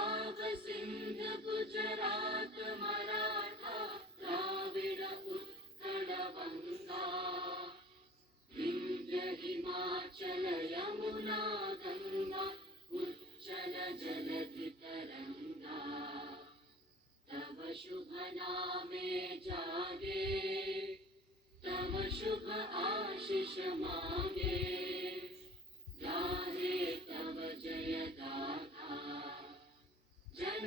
पंजाब सिंध गुजरात मराठा द्राविड उत्कल बंगा विंध्य हिमाचल यमुना गंगा उच्चल जलधि तरंगा तव शुभ नामे जागे तव शुभ आशीष मांगे गाहे तव जय गाथा जन